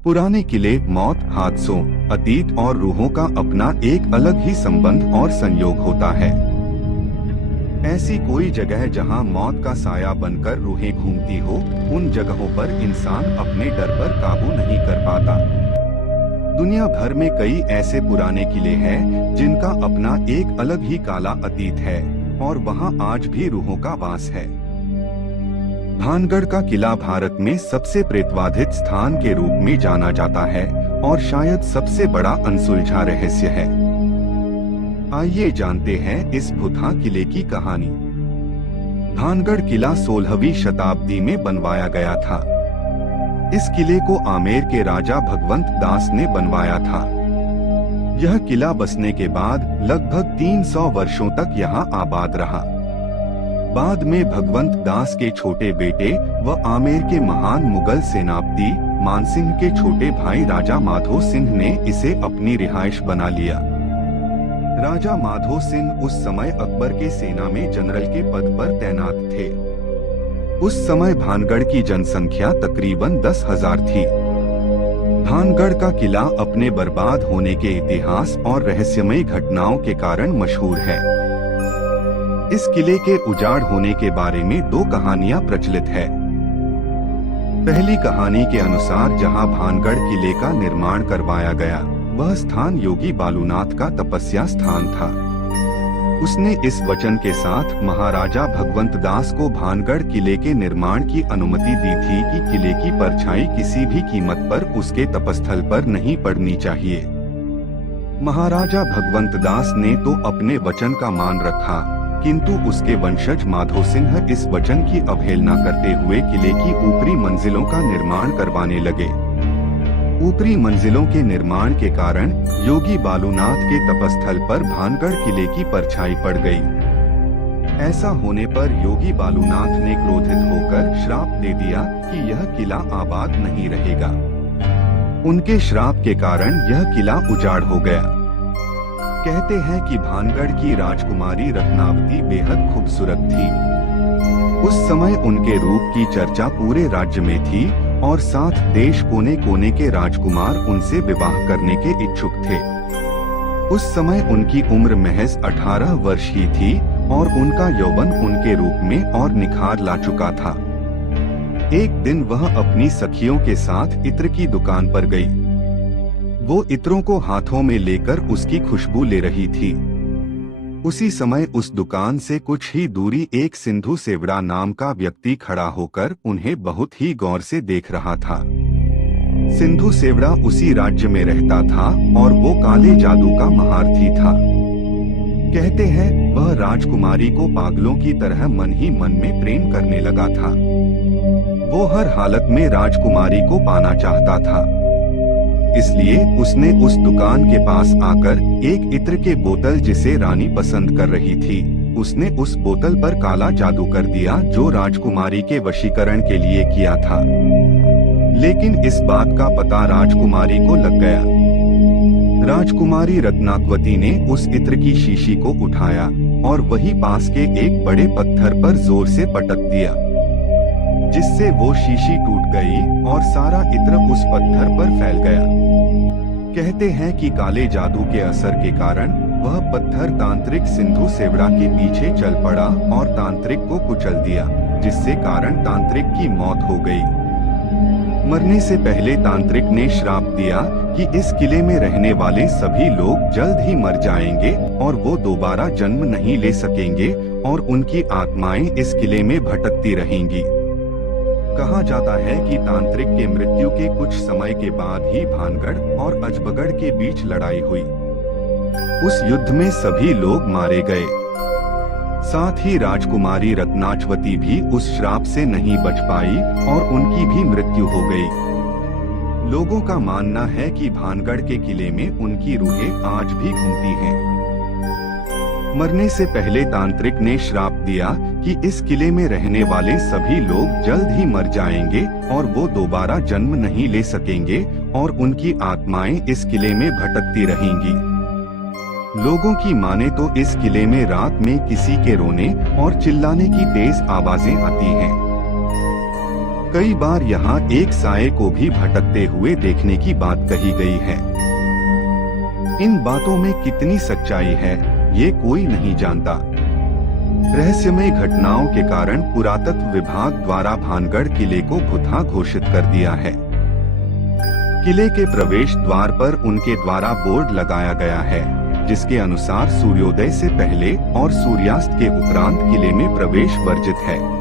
पुराने किले मौत, हादसों, अतीत और रूहों का अपना एक अलग ही संबंध और संयोग होता है। ऐसी कोई जगह जहां मौत का साया बनकर रूहें घूमती हो, उन जगहों पर इंसान अपने डर पर काबू नहीं कर पाता। दुनिया भर में कई ऐसे पुराने किले हैं जिनका अपना एक अलग ही काला अतीत है और वहां आज भी रूहों का वास है। भानगढ़ का किला भारत में सबसे प्रेतवाधित स्थान के रूप में जाना जाता है और शायद सबसे बड़ा अनसुलझा रहस्य है। आइए जानते हैं इस भूतहा किले की कहानी। भानगढ़ किला 16वीं शताब्दी में बनवाया गया था। इस किले को आमेर के राजा भगवंत दास ने बनवाया था। यह किला बसने के बाद लगभग 300 वर्षों तक यहाँ आबाद रहा। बाद में भगवंत दास के छोटे बेटे व आमेर के महान मुगल सेनापति मानसिंह के छोटे भाई राजा माधो सिंह ने इसे अपनी रिहाइश बना लिया। राजा माधो सिंह उस समय अकबर के सेना में जनरल के पद पर तैनात थे। उस समय भानगढ़ की जनसंख्या तकरीबन 10,000 थी। भानगढ़ का किला अपने बर्बाद होने के इतिहास और रहस्यमयी घटनाओं के कारण मशहूर है। इस किले के उजाड़ होने के बारे में दो कहानियां प्रचलित है। पहली कहानी के अनुसार जहां भानगढ़ किले का निर्माण करवाया गया, वह स्थान योगी बालूनाथ का तपस्या स्थान था। उसने इस वचन के साथ महाराजा भगवंत दास को भानगढ़ किले के निर्माण की अनुमति दी थी कि किले की परछाई किसी भी कीमत पर उसके तपस्थल पर नहीं पड़नी चाहिए। महाराजा भगवंत दास ने तो अपने वचन का मान रखा, किंतु उसके वंशज माधो सिंह इस वचन की अवहेलना करते हुए किले की ऊपरी मंजिलों का निर्माण करवाने लगे। ऊपरी मंजिलों के निर्माण के कारण योगी बालूनाथ के तपस्थल पर भानगढ़ किले की परछाई पड़ गई। ऐसा होने पर योगी बालूनाथ ने क्रोधित होकर श्राप दे दिया कि यह किला आबाद नहीं रहेगा। उनके श्राप के कारण यह किला उजाड़ हो गया। कहते हैं कि भानगढ़ की राजकुमारी रत्नावती बेहद खूबसूरत थी। उस समय उनके रूप की चर्चा पूरे राज्य में थी और साथ देश कोने कोने के राजकुमार उनसे विवाह करने के इच्छुक थे। उस समय उनकी उम्र महज 18 वर्ष ही थी और उनका यौवन उनके रूप में और निखार ला चुका था। एक दिन वह अपनी सखियों के साथ इत्र की दुकान पर गई। वो इत्रों को हाथों में लेकर उसकी खुशबू ले रही थी। उसी समय उस दुकान से कुछ ही दूरी एक सिंधु सेवड़ा नाम का व्यक्ति खड़ा होकर उन्हें बहुत ही गौर से देख रहा था। सिंधु सेवड़ा उसी राज्य में रहता था और वो काले जादू का महारथी था। कहते हैं वह राजकुमारी को पागलों की तरह मन ही मन में प्रेम करने लगा था। वो हर हालत में राजकुमारी को पाना चाहता था। इसलिए उसने उस दुकान के पास आकर एक इत्र के बोतल जिसे रानी पसंद कर रही थी, उसने उस बोतल पर काला जादू कर दिया जो राजकुमारी के वशीकरण के लिए किया था। लेकिन इस बात का पता राजकुमारी को लग गया। राजकुमारी रत्नावती ने उस इत्र की शीशी को उठाया और वही पास के एक बड़े पत्थर पर जोर से पटक दिया, जिससे वो शीशी टूट गई और सारा इत्र उस पत्थर पर फैल गया। कहते हैं कि काले जादू के असर के कारण वह पत्थर तांत्रिक सिंधु सेवड़ा के पीछे चल पड़ा और तांत्रिक को कुचल दिया, जिससे कारण तांत्रिक की मौत हो गई। मरने से पहले तांत्रिक ने श्राप दिया कि इस किले में रहने वाले सभी लोग जल्द ही मर जाएंगे और वो दोबारा जन्म नहीं ले सकेंगे और उनकी आत्माएं इस किले में भटकती रहेंगी। कहा जाता है कि तांत्रिक के मृत्यु के कुछ समय के बाद ही भानगढ़ और अजबगढ़ के बीच लड़ाई हुई। उस युद्ध में सभी लोग मारे गए। साथ ही राजकुमारी रत्नावती भी उस श्राप से नहीं बच पाई और उनकी भी मृत्यु हो गई। लोगों का मानना है कि भानगढ़ के किले में उनकी रूहें आज भी घूमती हैं। मरने से पहले तांत्रिक ने श्राप दिया कि इस किले में रहने वाले सभी लोग जल्द ही मर जाएंगे और वो दोबारा जन्म नहीं ले सकेंगे और उनकी आत्माएं इस किले में भटकती रहेंगी। लोगों की माने तो इस किले में रात में किसी के रोने और चिल्लाने की तेज आवाजें आती हैं। कई बार यहाँ एक साये को भी भटकते हुए देखने की बात कही गई है। इन बातों में कितनी सच्चाई है, ये कोई नहीं जानता। रहस्यमय घटनाओं के कारण पुरातत्व विभाग द्वारा भानगढ़ किले को भुतहा घोषित कर दिया है। किले के प्रवेश द्वार पर उनके द्वारा बोर्ड लगाया गया है, जिसके अनुसार सूर्योदय से पहले और सूर्यास्त के उपरांत किले में प्रवेश वर्जित है।